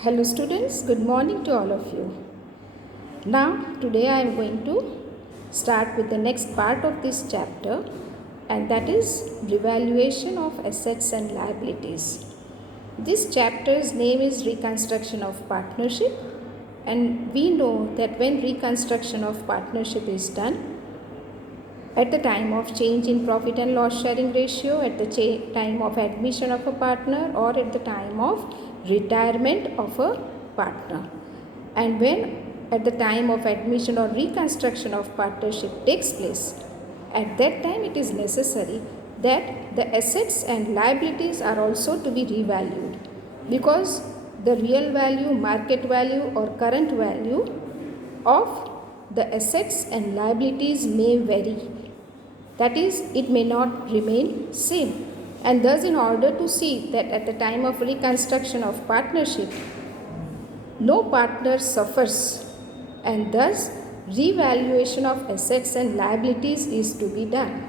Hello students, good morning to all of you. Now today I am going to start with the next part of this chapter, and that is revaluation of assets and liabilities. This chapter's name is Reconstruction of Partnership, and we know that when reconstruction of partnership is done, at the time of change in profit and loss sharing ratio, at the time of admission of a partner, or at the time of retirement of a partner. And when at the time of admission or reconstruction of partnership takes place, at that time it is necessary that the assets and liabilities are also to be revalued, because the real value, market value or current value of the assets and liabilities may vary. That is, it may not remain same. And thus, in order to see that at the time of reconstruction of partnership, no partner suffers, and thus revaluation of assets and liabilities is to be done.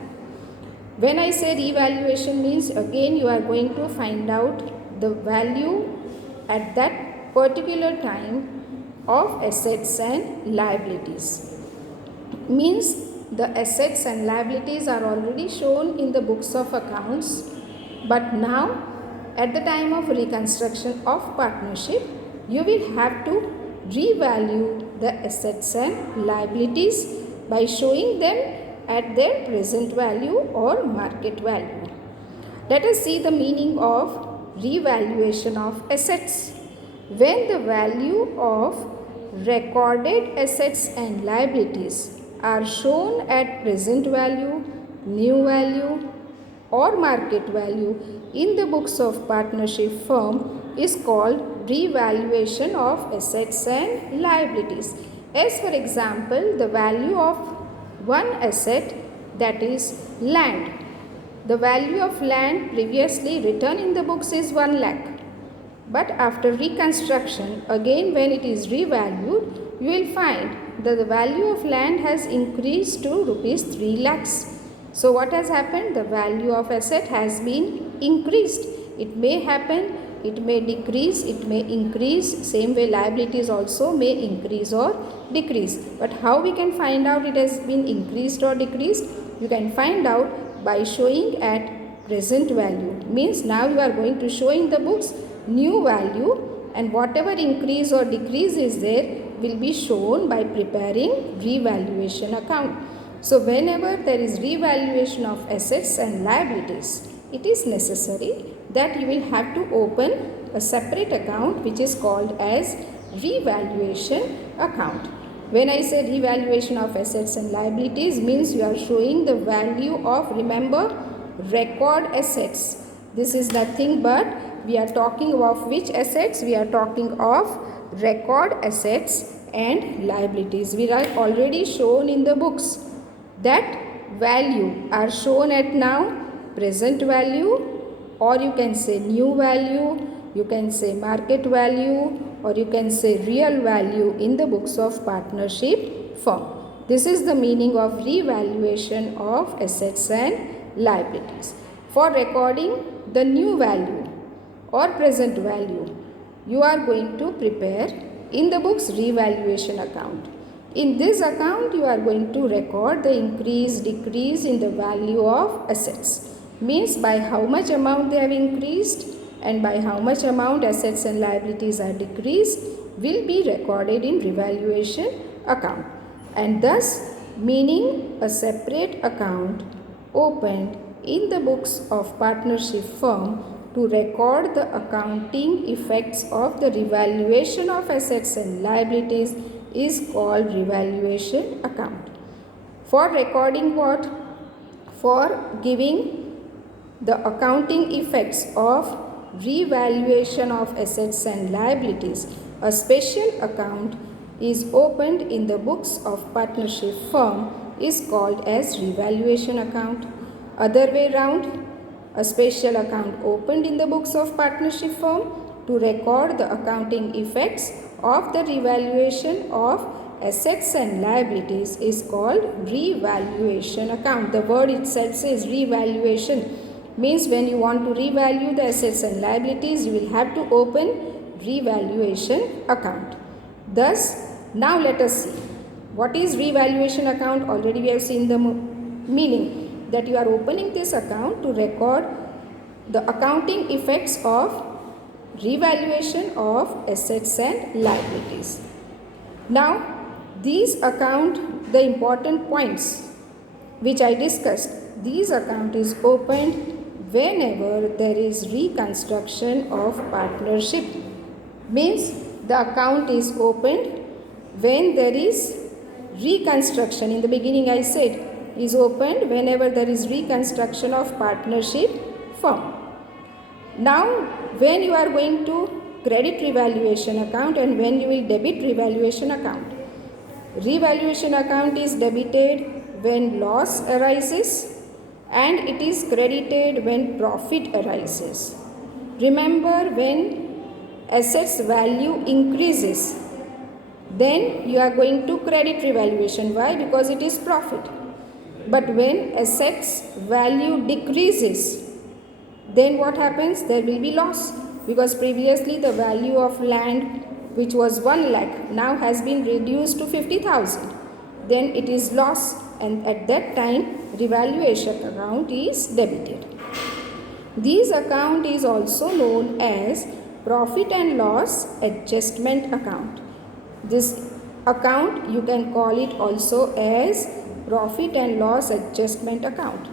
When I say revaluation means, again you are going to find out the value at that particular time of assets and liabilities. Means the assets and liabilities are already shown in the books of accounts, but now at the time of reconstruction of partnership, you will have to revalue the assets and liabilities by showing them at their present value or market value. Let us see the meaning of revaluation of assets. When the value of recorded assets and liabilities are shown at present value, new value or market value in the books of partnership firm is called revaluation of assets and liabilities. As for example, the value of one asset, that is land. The value of land previously written in the books is 1 lakh. But after reconstruction, again when it is revalued, you will find that the value of land has increased to rupees 3 lakhs. So what has happened? The value of asset has been increased. It may happen, it may decrease, it may increase. Same way liabilities also may increase or decrease. But how we can find out it has been increased or decreased? You can find out by showing at present value. Means now you are going to show in the books new value, and whatever increase or decrease is there will be shown by preparing revaluation account. So whenever there is revaluation of assets and liabilities, it is necessary that you will have to open a separate account which is called as revaluation account. When I say revaluation of assets and liabilities, means you are showing the value of, remember, record assets. This is nothing but we are talking of which assets? We are talking of record assets and liabilities. We are already shown in the books that value are shown at now present value, or you can say new value, you can say market value, or you can say real value in the books of partnership firm. This is the meaning of revaluation of assets and liabilities. For recording the new value or present value, you are going to prepare in the books revaluation account. In this account, you are going to record the increase, decrease in the value of assets. Means by how much amount they have increased and by how much amount assets and liabilities are decreased will be recorded in revaluation account. And thus, meaning a separate account opened in the books of partnership firm to record the accounting effects of the revaluation of assets and liabilities is called revaluation account. For recording what? For giving the accounting effects of revaluation of assets and liabilities, a special account is opened in the books of partnership firm is called as revaluation account. Other way round, a special account opened in the books of partnership firm to record the accounting effects of the revaluation of assets and liabilities is called revaluation account. The word itself says revaluation. Means when you want to revalue the assets and liabilities, you will have to open revaluation account. Thus, now let us see. What is revaluation account? Already we have seen the meaning, that you are opening this account to record the accounting effects of revaluation of assets and liabilities. Now, these account, the important points which I discussed, these account is opened whenever there is reconstruction of partnership. Means the account is opened when there is reconstruction. In the beginning I said is opened whenever there is reconstruction of partnership firm. Now when you are going to credit revaluation account and when you will debit revaluation account. Revaluation account is debited when loss arises and it is credited when profit arises. Remember, when assets value increases, then you are going to credit revaluation. Why? Because it is profit. But when assets value decreases, then what happens? There will be loss, because previously the value of land, which was 1 lakh, now has been reduced to 50,000. Then it is loss, and at that time revaluation account is debited. This account is also known as profit and loss adjustment account. This account you can call it also as profit and loss adjustment account.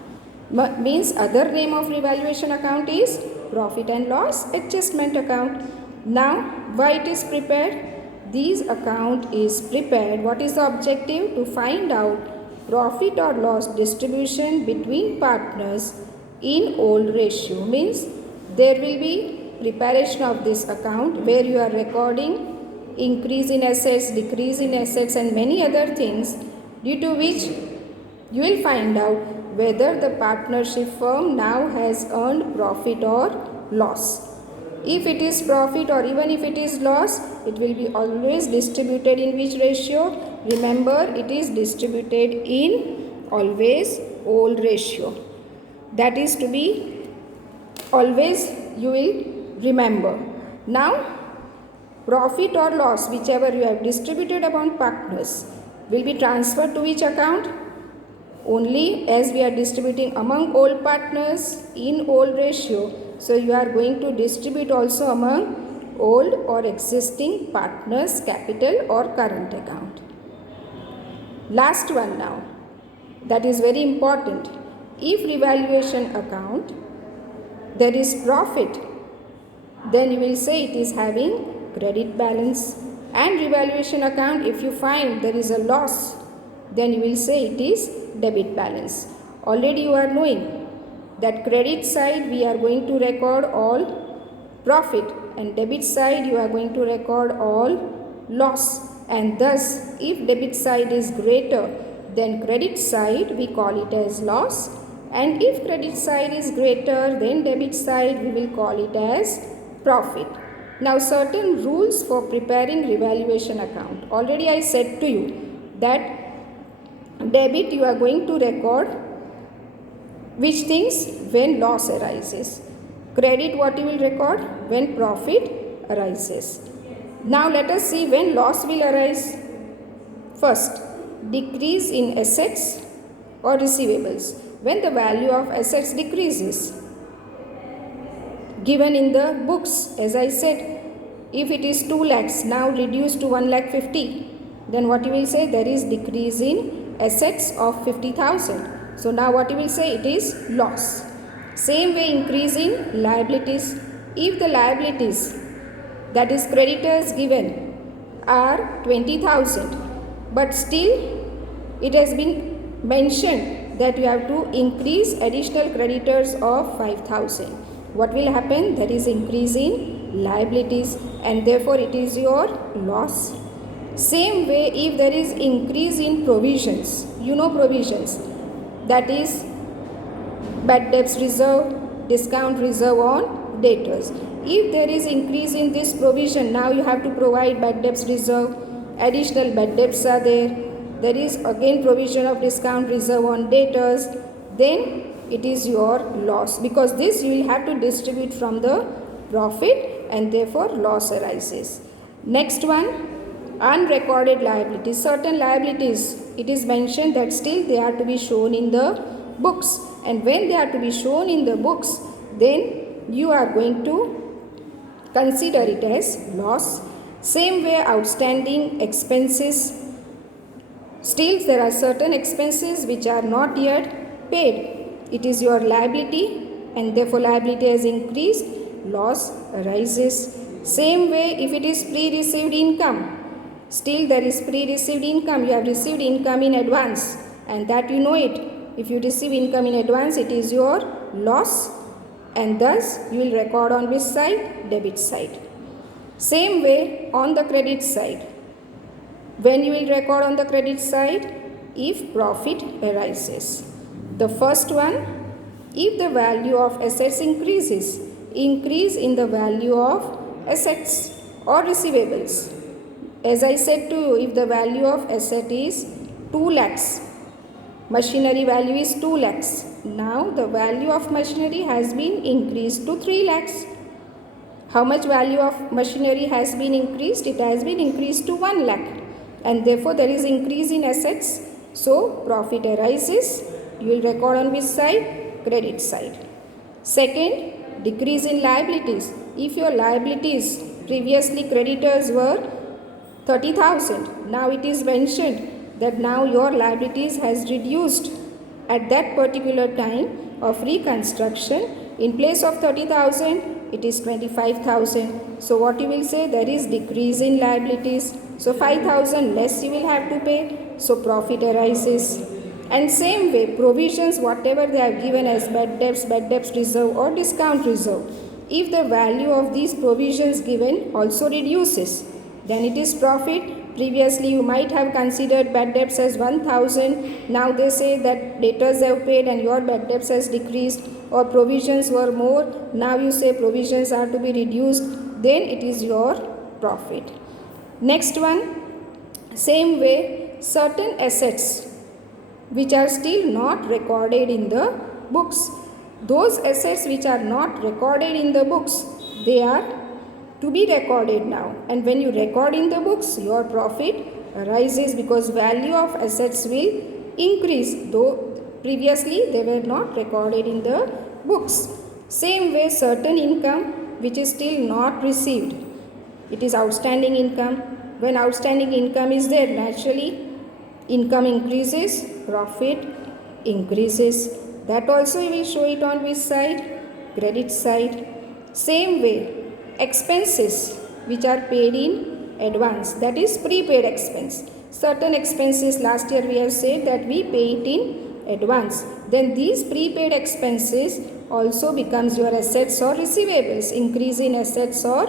Means other name of revaluation account is profit and loss adjustment account. Now why it is prepared? This account is prepared. What is the objective? To find out profit or loss distribution between partners in old ratio. Means there will be preparation of this account where you are recording increase in assets, decrease in assets and many other things, due to which you will find out whether the partnership firm now has earned profit or loss. If it is profit or even if it is loss, it will be always distributed in which ratio? Remember, it is distributed in always old ratio. That is to be always you will remember. Now, profit or loss, whichever you have distributed among partners, will be transferred to which account? Only as we are distributing among old partners in old ratio, so you are going to distribute also among old or existing partners capital or current account. Last one now, that is very important. If revaluation account there is profit, then you will say it is having credit balance, and revaluation account if you find there is a loss, then you will say it is debit balance. Already you are knowing that credit side we are going to record all profit and debit side you are going to record all loss, and thus if debit side is greater than credit side we call it as loss, and if credit side is greater than debit side we will call it as profit. Now certain rules for preparing revaluation account. Already I said to you that debit you are going to record which things? When loss arises. Credit what you will record? When profit arises. Now let us see when loss will arise. First, decrease in assets or receivables. When the value of assets decreases. Given in the books, as I said, if it is 2 lakhs now reduced to 1 lakh 50, then what you will say? There is decrease in assets of 50,000. So now what you will say? It is loss. Same way increase in liabilities. If the liabilities, that is creditors given, are 20,000, but still it has been mentioned that you have to increase additional creditors of 5,000. What will happen? There is increase in liabilities and therefore it is your loss. Same way if there is increase in provisions, you know provisions, that is bad debts reserve, discount reserve on debtors. If there is increase in this provision, now you have to provide bad debts reserve, additional bad debts are there is again provision of discount reserve on debtors, then it is your loss, because this you will have to distribute from the profit and therefore loss arises. Next one, unrecorded liabilities. Certain liabilities, it is mentioned that still they are to be shown in the books, and when they are to be shown in the books, then you are going to consider it as loss. Same way, outstanding expenses, still there are certain expenses which are not yet paid. It is your liability, and therefore liability has increased, loss arises. Same way, if it is pre-received income, still there is pre-received income. You have received income in advance, and that you know it. If you receive income in advance, it is your loss, and thus you will record on which side? Debit side. Same way on the credit side. When you will record on the credit side? If profit arises. The first one, if the value of assets increases, increase in the value of assets or receivables. As I said to you, if the value of asset is 2 lakhs, machinery value is 2 lakhs. Now the value of machinery has been increased to 3 lakhs. How much value of machinery has been increased? It has been increased to 1 lakh, and therefore there is increase in assets. So profit arises. You will record on which side? Credit side. Second, decrease in liabilities. If your liabilities, previously creditors were 30,000, now it is mentioned that now your liabilities has reduced at that particular time of reconstruction. In place of 30,000, it is 25,000. So what you will say? There is decrease in liabilities. So 5,000 less you will have to pay. So profit arises. And same way, provisions, whatever they have given as bad debts reserve or discount reserve, if the value of these provisions given also reduces, then it is profit. Previously you might have considered bad debts as 1,000. Now they say that debtors have paid and your bad debts has decreased, or provisions were more. Now you say provisions are to be reduced. Then it is your profit. Next one, same way, certain assets which are still not recorded in the books. Those assets which are not recorded in the books, they are to be recorded now. And when you record in the books, your profit arises because value of assets will increase, though previously they were not recorded in the books. Same way, certain income which is still not received, it is outstanding income. When outstanding income is there, naturally income increases, profit increases. That also you will show it on which side? Credit side. Same way, expenses which are paid in advance, that is prepaid expense. Certain expenses last year we have said that we pay it in advance. Then these prepaid expenses also becomes your assets or receivables, increase in assets or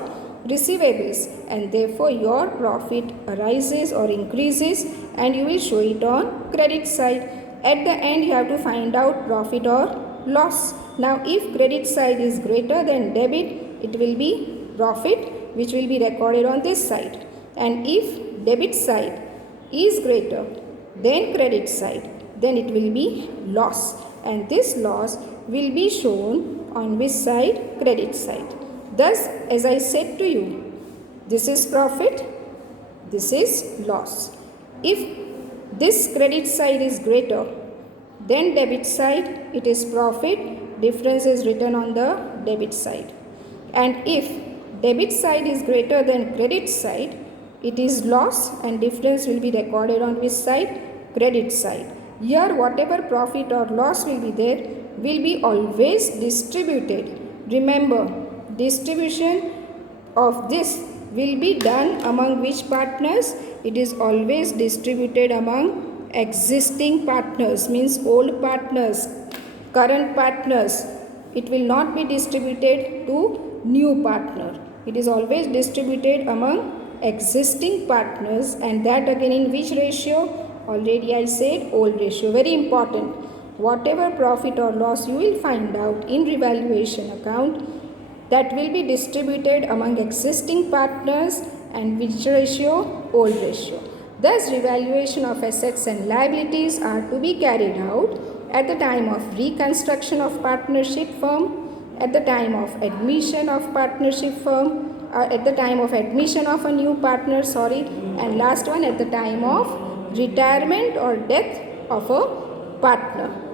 receivables, and therefore your profit arises or increases, and you will show it on credit side. At the end you have to find out profit or loss. Now if credit side is greater than debit, it will be profit which will be recorded on this side, and if debit side is greater than credit side, then it will be loss, and this loss will be shown on which side? Credit side. Thus, as I said to you, this is profit, this is loss. If this credit side is greater than debit side, it is profit, difference is written on the debit side. And if debit side is greater than credit side, it is loss, and difference will be recorded on which side? Credit side. Here whatever profit or loss will be there will be always distributed. Remember, distribution of this will be done among which partners? It is always distributed among existing partners, means old partners, current partners. It will not be distributed to new partner. It is always distributed among existing partners, and that again in which ratio? Already I said old ratio. Very important. Whatever profit or loss you will find out in revaluation account, that will be distributed among existing partners, and which ratio? Old ratio. Thus revaluation of assets and liabilities are to be carried out at the time of reconstruction of partnership firm, at the time of admission of partnership firm, at the time of admission of a new partner, and last one at the time of retirement or death of a partner.